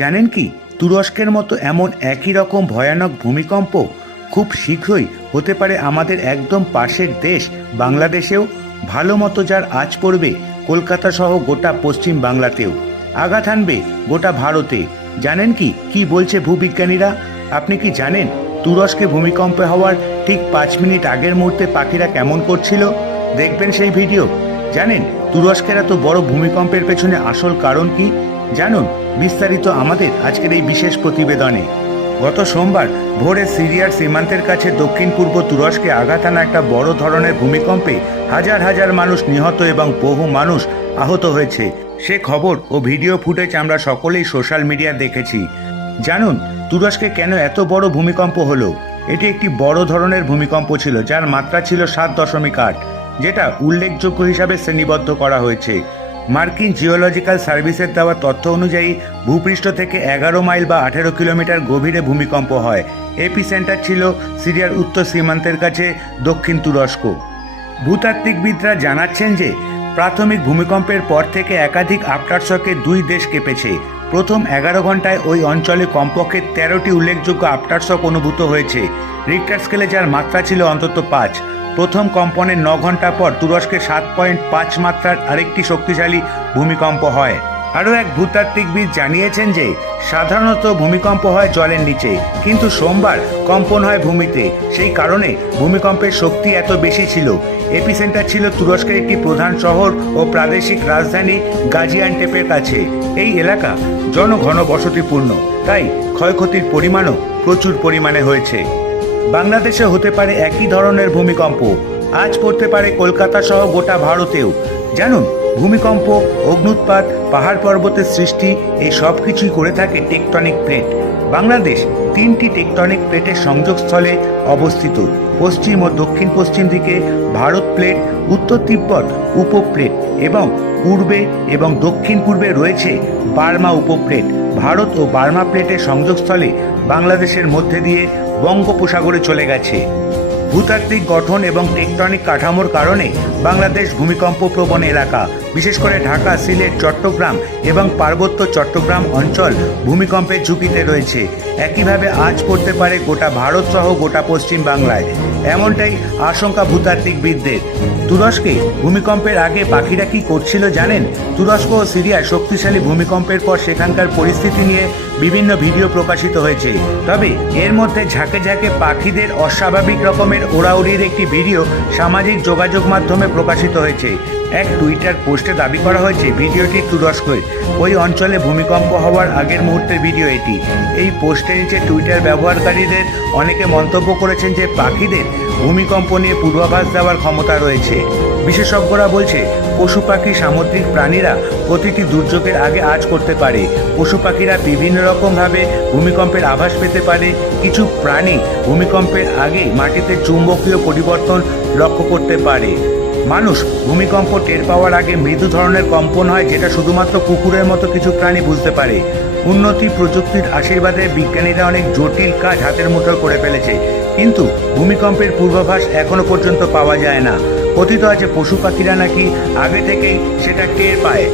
জানেন কি? তুরস্কের মতো এমন একই রকম ভয়ানক ভূমিকম্প খুব শীঘ্রই হতে পারে আমাদের একদম পাশের দেশ বাংলাদেশেও, ভালো মতো যার আজ পড়বে কলকাতা সহ গোটা পশ্চিম বাংলাতেও। আঘাত আনবে গোটা ভারতে। জানেন কি? কি বলছে ভূবিজ্ঞানীরা? আপনি কি জানেন তুরস্কে ভূমিকম্প হওয়ার ঠিক পাঁচ মিনিট আগের মুহূর্তে পাখিরা কেমন করছিল? দেখবেন সেই ভিডিও। জানেন তুরস্কের এত বড় ভূমিকম্পের পেছনে আসল কারণ কি? জানুন, বিস্তারিত আমাদের আজকের এই বিশেষ প্রতিবেদনে। গত সোমবার ভোরে সিরিয়ার সীমান্তের কাছে দক্ষিণ পূর্ব তুরস্কে আঘাত আনা একটা বড় ধরনের ভূমিকম্পে হাজার হাজার মানুষ নিহত এবং বহু মানুষ আহত হয়েছে। সে খবর ও ভিডিও ফুটেজ আমরা সকলেই সোশ্যাল মিডিয়া দেখেছি। জানুন, তুরস্কে কেন এত বড় ভূমিকম্প হলো? এটি একটি বড় ধরনের ভূমিকম্প ছিল, যার মাত্রা ছিল সাত দশমিক আট, যেটা উল্লেখযোগ্য হিসাবে শ্রেণীবদ্ধ করা হয়েছে। মার্কিন জিওলজিক্যাল সার্ভিসের দেওয়া তথ্য অনুযায়ী, ভূপৃষ্ঠ থেকে এগারো মাইল বা আঠেরো কিলোমিটার গভীরে ভূমিকম্প হয়। এপি সেন্টার ছিল সিরিয়ার উত্তর সীমান্তের কাছে দক্ষিণ তুরস্ক। ভূতাত্ত্বিকবিদরা জানাচ্ছেন যে, প্রাথমিক ভূমিকম্পের পর থেকে একাধিক আফটারশকে দুই দেশ কেঁপেছে। প্রথম এগারো ঘন্টায় ওই অঞ্চলে কমপক্ষে তেরোটি উল্লেখযোগ্য আফটারশক অনুভূত হয়েছে। রিক্টার স্কেলে যার মাত্রা ছিল অন্তত পাঁচ। প্রথম কম্পনের ন ঘণ্টা পর তুরস্কে সাত পয়েন্ট পাঁচ মাত্রার আরেকটি শক্তিশালী ভূমিকম্প হয়। আরও এক ভূতাত্ত্বিকবিদ জানিয়েছেন যে, সাধারণত ভূমিকম্প হয় জলের নিচে, কিন্তু সোমবার কম্পন হয় ভূমিতে। সেই কারণে ভূমিকম্পের শক্তি এত বেশি ছিল। এপিসেন্টার ছিল তুরস্কের একটি প্রধান শহর ও প্রাদেশিক রাজধানী গাজিয়ান্টেপের কাছে। এই এলাকা জনঘন বসতিপূর্ণ তাই ক্ষয়ক্ষতির পরিমাণও প্রচুর পরিমাণে হয়েছে। বাংলাদেশে হতে পারে একই ধরনের ভূমিকম্প। আজ পড়তে পারে কলকাতা সহ গোটা ভারতেও। জানুন, ভূমিকম্প, অগ্নুৎপাত, পাহাড় পর্বতের সৃষ্টি, এই সব কিছুই করে থাকে টেকটনিক প্লেট। বাংলাদেশ তিনটি টেকটনিক প্লেটের সংযোগস্থলে অবস্থিত। পশ্চিম ও দক্ষিণ পশ্চিম দিকে ভারত প্লেট, উত্তর তিব্বত উপপ্লেট এবং পূর্বে এবং দক্ষিণ পূর্বে রয়েছে বার্মা উপপ্লেট। ভারত ও বার্মা প্লেটের সংযোগস্থলে বাংলাদেশের মধ্যে দিয়ে বঙ্গোপসাগরে চলে গেছে। ভূতাত্ত্বিক গঠন এবং টেকটনিক কাঠামোর কারণে বাংলাদেশ ভূমিকম্প প্রবণ এলাকা, বিশেষ করে ঢাকা, সিলেট, চট্টগ্রাম এবং পার্বত্য চট্টগ্রাম অঞ্চল ভূমিকম্পের ঝুঁকিতে রয়েছে। একইভাবে আজ পড়তে পারে গোটা ভারত সহ গোটা পশ্চিম বাংলায়। এমনটাই আশঙ্কা ভূতাত্ত্বিকবিদদের তুরস্কে ভূমিকম্পের আগে পাখিরা কি করছিল জানেন? তুরস্ক ও সিরিয়ায় শক্তিশালী ভূমিকম্পের পর সেখানকার পরিস্থিতি নিয়ে বিভিন্ন ভিডিও প্রকাশিত হয়েছে। তবে এর মধ্যে ঝাঁকে ঝাঁকে পাখিদের অস্বাভাবিক রকমের ওড়াউড়ির একটি ভিডিও সামাজিক যোগাযোগ মাধ্যমে প্রকাশিত হয়েছে। এক টুইটার পোস্টে দাবি করা হয়েছে, ভিডিওটি তুরস্কের ওই অঞ্চলে ভূমিকম্প হওয়ার আগের মুহূর্তের ভিডিও এটি। এই পোস্টের নিচে টুইটার ব্যবহারকারীদের অনেকে মন্তব্য করেছেন যে পাখিদের ভূমিকম্প নিয়ে পূর্বাভাস দেওয়ার ক্ষমতা রয়েছে। বিশেষজ্ঞরা বলছে, পশু পাখি সামুদ্রিক প্রাণীরা প্রতিটি দুর্যোগের আগে আজ করতে পারে। পশু পাখিরা বিভিন্ন রকমভাবে ভূমিকম্পের আভাস পেতে পারে। কিছু প্রাণী ভূমিকম্পের আগে মাটিতে চুম্বকীয় পরিবর্তন লক্ষ্য করতে পারে। মানুষ ভূমিকম্প টের পাওয়ার আগে মৃদু ধরনের কম্পন হয়, যেটা শুধুমাত্র কুকুরের মতো কিছু প্রাণী বুঝতে পারে। উন্নতি প্রযুক্তির আশীর্বাদে বিজ্ঞানীরা অনেক জটিল কাজ হাতের মুঠোয় করে ফেলেছে। কিন্তু ভূমিকম্পের পূর্বাভাস এখনও পর্যন্ত পাওয়া যায় না। কথিত আছে পশু পাখিরা নাকি আগে থেকেই সেটা টের পায়।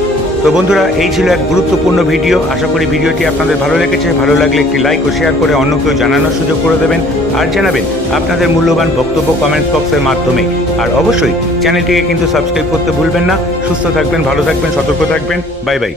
তো বন্ধুরা, এই ছিল এক গুরুত্বপূর্ণ ভিডিও। আশা করি ভিডিওটি আপনাদের ভালো লেগেছে। ভালো লাগলে একটি লাইক ও শেয়ার করে অন্য কেউ জানানোর সুযোগ করে দেবেন। আর জানাবেন আপনাদের মূল্যবান বক্তব্য কমেন্ট বক্সের মাধ্যমে। আর অবশ্যই চ্যানেলটিকে কিন্তু সাবস্ক্রাইব করতে ভুলবেন না। সুস্থ থাকবেন, ভালো থাকবেন, সতর্ক থাকবেন। Bye bye.